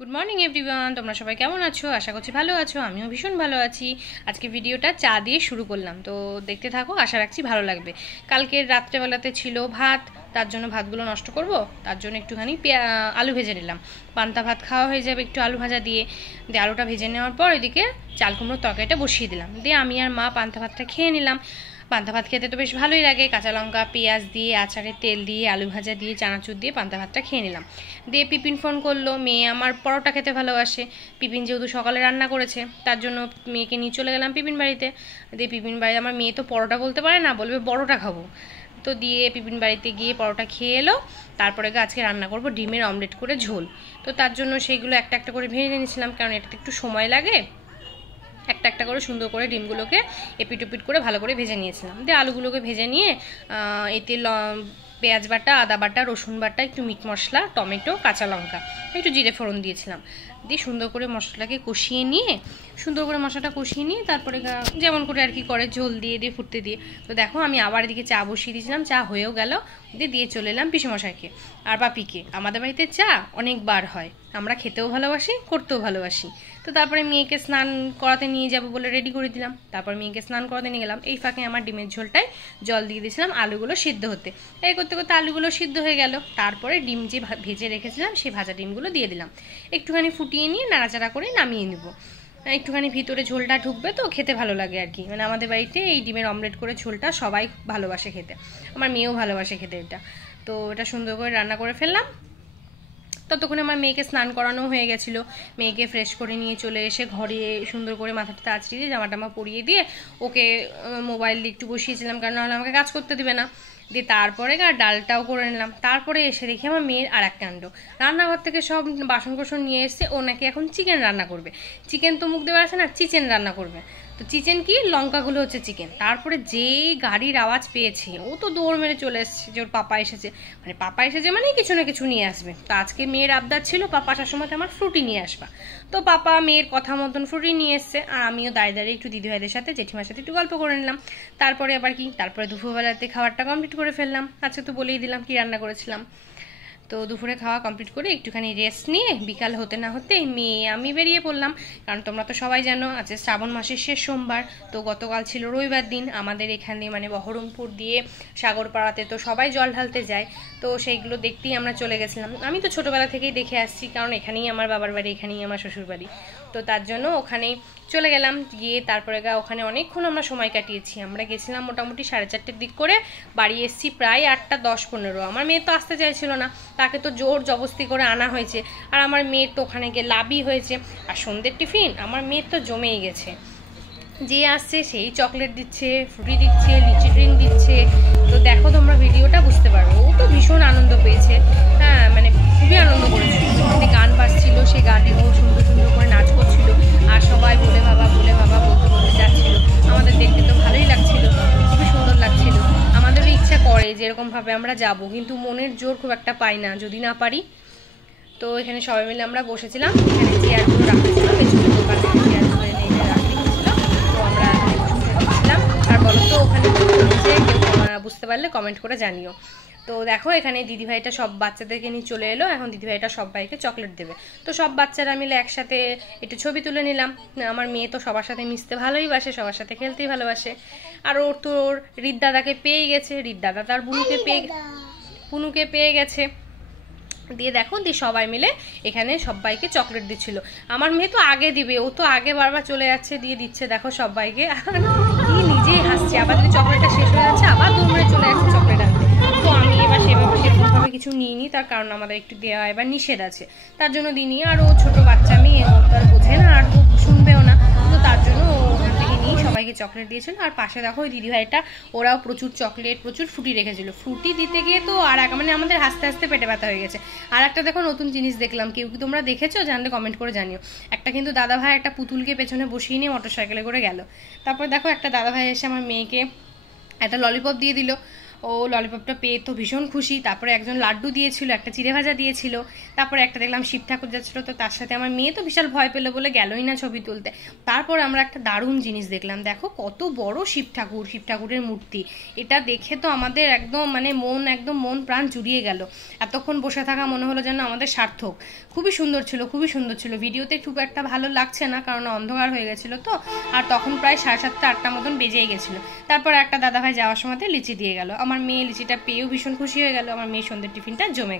Good morning everyone, তোমরা সবাই কেমন আছো? আশা করছি ভালো আছো। আমিও ভীষণ ভালো আছি। আজকে ভিডিওটা চা দিয়ে শুরু করলাম, তো দেখতে থাকো, আশা রাখছি ভালো লাগবে। কালকের রাত্রেবেলাতে ছিল ভাত, তার জন্য ভাতগুলো নষ্ট করব, তার জন্য একটুখানি আলু ভেজে নিলাম। পান্তা ভাত খাওয়া হয়ে যাবে একটু আলু ভাজা দিয়ে। আলুটা ভেজে নেওয়ার পর এদিকে চাল কুমড়োর তরকারিটা বসিয়ে দিলাম, দিয়ে আমি আর মা পান্তা ভাতটা খেয়ে নিলাম। পান্তা ভাত খেতে তো বেশ ভালোই লাগে, কাঁচা লঙ্কা পেঁয়াজ দিয়ে আচারের তেল দিয়ে আলু ভাজা দিয়ে চানাচুর দিয়ে পান্তা ভাতটা খেয়ে নিলাম। দিয়ে পিপিন ফোন করলো, মেয়ে আমার পরোটা খেতে ভালোবাসে। পিপিন যেহেতু সকালে রান্না করেছে, তার জন্য মেয়েকে নিয়ে চলে গেলাম পিপিন বাড়িতে। দিয়ে পিপিন বাড়ি, আমার মেয়ে তো পরোটা বলতে পারে না, বলবে বড়োটা খাবো। তো দিয়ে পিপিন বাড়িতে গিয়ে পরোটা খেয়ে এলো। তারপরে আজকে রান্না করব ডিমের অমলেট করে ঝোল। তো তার জন্য সেইগুলো একটা একটা করে ভেজে নিয়েছিলাম, কারণ এটাতে একটু সময় লাগে। একটা একটা করে সুন্দর করে ডিমগুলোকে এপিট ওপিট করে ভালো করে ভেজে নিয়েছিলাম। দিয়ে আলুগুলোকে ভেজে নিয়ে এতে পেঁয়াজ বাটা, আদা বাটা, রসুন বাটা, একটু মিট মশলা, টমেটো, কাঁচা লঙ্কা, একটু জিরে ফোড়ন দিয়েছিলাম। দিয়ে সুন্দর করে মশলাটাকে কষিয়ে নিয়ে তারপরে যেমন করে আর কি করে ঝোল দিয়ে দিয়ে ফুটতে দিয়ে। তো দেখো আমি আবার এদিকে চা বসিয়ে দিয়েছিলাম, চা হয়েও গেল। দিয়ে চলে এলাম পিসেমশাইকে আর বাপিকে। আমাদের বাড়িতে চা অনেকবার হয়, আমরা খেতেও ভালোবাসি, করতেও ভালোবাসি। তো তারপরে মেয়েকে স্নান করাতে নিয়ে যাব বলে রেডি করে দিলাম। তারপর মেয়েকে স্নান করাতে নিয়ে গেলাম। এই ফাঁকে আমার ডিমের ঝোলটায় জল দিয়ে দিয়েছিলাম আলুগুলো সিদ্ধ হতে। এই করতে করতে আলুগুলো সিদ্ধ হয়ে গেল। তারপরে ডিম যে ভেজে রেখেছিলাম সেই ভাজা ডিমগুলো দিয়ে দিলাম। একটুখানি ফুটিয়ে নিয়ে নাড়াচাড়া করে নামিয়ে নেব। একটুখানি ভিতরে ঝোলটা ঢুকবে তো খেতে ভালো লাগে আর কি। মানে আমাদের বাড়িতে এই ডিমের অমলেট করে ঝোলটা সবাই ভালোবাসে খেতে, আমার মেয়েও ভালোবাসে খেতে এটা। তো এটা সুন্দর করে রান্না করে ফেললাম। ততক্ষণে আমার মেয়েকে স্নান করানো হয়ে গেছিলো। মেয়েকে ফ্রেশ করে নিয়ে চলে এসে ঘরে সুন্দর করে মাথাটা আঁচড়িয়ে দিয়ে জামা টামা পরিয়ে দিয়ে ওকে মোবাইল দিয়ে একটু বসিয়েছিলাম, কারণ নাহলে আমাকে কাজ করতে দিবে না। দিয়ে তারপরে ডালটাও করে নিলাম। তারপরে এসে দেখি আমার মেয়ের আর এক কাণ্ড, রান্নাঘর থেকে সব বাসন কোসন নিয়ে এসছে। ও নাকি এখন চিকেন রান্না করবে। চিকেন তো মুখ দেওয়া আছে না, চিকেন রান্না করবে। তো চিকেন কি, লঙ্কাগুলো হচ্ছে চিকেন। তারপরে যেই গাড়ির আওয়াজ পেয়েছে ও তো দৌড় মেরে চলে এসছে যে ওর পাপা এসেছে। পাপা এসেছে মানে কিছু না কিছু নিয়ে আসবে। তো আজকে মেয়ের আবদার ছিল পাপা আসার সময় আমার ফ্রুটি নিয়ে আসবা। তো পাপা মেয়ের কথা মতন ফ্রুটি নিয়ে এসছে, আর আমিও দাঁড়িয়ে দাঁড়িয়ে একটু দিদিভাইদের সাথে জেঠিমার সাথে একটু গল্প করে নিলাম। তারপরে দুপুরবেলাতে খাবারটা কমপ্লিট করে ফেললাম। আজকে তো বলেই দিলাম কি রান্না করেছিলাম। তো দুপুরে খাওয়া কমপ্লিট করে একটুখানি রেস্ট নিয়ে বিকাল হতে না হতে মেয়ে আমি বেরিয়ে পড়লাম। কারণ তোমরা তো সবাই জানো আজকে শ্রাবণ মাসের শেষ সোমবার। তো গতকাল ছিল রবিবার দিন। আমাদের এখানে মানে বহরমপুর দিয়ে সাগরপাড়াতে তো সবাই জল ঢালতে যায়। তো সেইগুলো দেখতেই আমরা চলে গেছিলাম। আমি তো ছোটোবেলা থেকেই দেখে আসছি, কারণ এখানেই আমার বাবার বাড়ি, এখানেই আমার শ্বশুর বাড়ি। তো তার জন্য ওখানেই চলে গেলাম। গিয়ে তারপরে ওখানে অনেকক্ষণ আমরা সময় কাটিয়েছি। আমরা গেছিলাম মোটামুটি 4:30 দিক করে, বাড়ি এসেছি প্রায় 8:10-15। আমার মেয়ে তো আসতে চাইছিল না, তাকে তো জোর জবস্তি করে আনা হয়েছে। আর আমার মেয়ের তো ওখানে গিয়ে লাভই হয়েছে। আর সন্ধ্যের টিফিন আমার মেয়ের তো জমেই গেছে। যে আসছে সেই চকলেট দিচ্ছে, ফ্রুটি দিচ্ছে, লিচি ড্রিঙ্ক দিচ্ছে। তো দেখো তোমরা ভিডিওটা বুঝতে পারবে, ও তো ভীষণ আনন্দ পেয়েছে। হ্যাঁ, মানে খুবই আনন্দ করেছিল। গান বাজছিল, সেই গানে ও সুন্দর সুন্দর করে নাচ করছিল। আর সবাই বলে বাবা বলতে বলতে যাচ্ছিল। আমাদের দেখতে তো ভালোই লাগছিল, খুবই সুন্দর লাগছিল। আমাদেরও ইচ্ছা করে যে এরকমভাবে আমরা যাব, কিন্তু মনের জোর খুব একটা পাই না, যদি না পারি। তো এখানে সবাই মিলে আমরা বসেছিলাম। এখানে চেয়ারগুলো রাখা ছিল, পেছনে দোকানে চেয়ারগুলো এনে রাখা ছিল। তো আমরা বসেছিলাম। আর বলো তো ওখানে বুঝতে পারলে কমেন্ট করে জানিও। তো দেখো এখানে দিদিভাইটা সব বাচ্চাদেরকে নিয়ে চলে এলো। এখন দিদিভাইটা সবাইকে চকলেট দেবে। তো সব বাচ্চারা মিলে একসাথে একটু ছবি তুলে নিলাম। আমার মেয়ে তো সবার সাথে মিশতে ভালোই বাসে, সবার সাথে খেলতেই ভালোবাসে। আর ওর তো রিদ্দাদাকে পেয়ে গেছে, রিদ্দাদা তার পুনুকে পেয়ে গেছে। দিয়ে দেখো সবাই মিলে এখানে সবাইকে চকলেট দিচ্ছিল। আমার মেয়ে তো আগে দিবে, ও তো আগে বারবার চলে যাচ্ছে, দিয়ে দিচ্ছে দেখো সবাইকে। কি নিজেই হাসছে, আবার যদি চকলেটটা শেষ হয়ে যাচ্ছে আবার দৌড়ে চলে যাচ্ছে চকলেট আনতে। তো আমি এবার সেরকমভাবে কিছু নিইনি, তার কারণ আমাদের একটু দেওয়া এবার নিষেধ আছে, তার জন্য দিইনি। আর ও ছোটো বাচ্চা মেয়ে, ও তো আর বোঝে না, আর ও শুনবেও না। তো তার জন্য ওখান থেকে নিয়ে সবাইকে চকলেট দিয়েছিল। আর পাশে দেখো ওই দিদিভাইটা, ওরাও প্রচুর চকলেট, প্রচুর ফ্রুটি রেখেছিল। ফ্রুটি দিতে গিয়ে তো আর মানে আমাদের হাসতে হাসতে পেটে ব্যথা হয়ে গেছে। আর একটা দেখো নতুন জিনিস দেখলাম, কেউ কি তোমরা দেখেছো? জানলে কমেন্ট করে জানিও। একটা কিন্তু দাদাভাই একটা পুতুলকে পেছনে বসিয়ে নিয়ে মোটরসাইকেলে করে গেল। তারপর দেখো একটা দাদাভাই এসে আমার মেয়েকে একটা ললিপপ দিয়ে দিল। ও ললিপপটা পেয়ে তো ভীষণ খুশি। তারপরে একজন লাড্ডু দিয়েছিল, একটা চিড়ে ভাজা দিয়েছিল, তারপরে একটা দেখলাম শিব ঠাকুর যাচ্ছিলো, তো তার সাথে আমার মেয়ে তো বিশাল ভয় পেলো বলে গেলই না ছবি তুলতে। তারপর আমরা একটা দারুণ জিনিস দেখলাম, দেখো কত বড় শিব ঠাকুরের মূর্তি। এটা দেখে তো আমাদের একদম মানে মন প্রাণ জুড়িয়ে গেল। এতক্ষণ বসে থাকা মনে হলো যেন আমাদের সার্থক। খুবই সুন্দর ছিল। ভিডিওতে খুব একটা ভালো লাগছে না, কারণ অন্ধকার হয়ে গেছিলো তো, আর তখন প্রায় 7:30 8টা মতন বেজেই গেছিলো। তারপর একটা দাদাভাই যাওয়ার সময়তে লিচি দিয়ে গেল। আমার মেয়ে লিচিটা পেয়েও ভীষণ খুশি হয়ে গেল। আমার মেয়ে সন্ধ্যের টিফিনটা জমে গেল।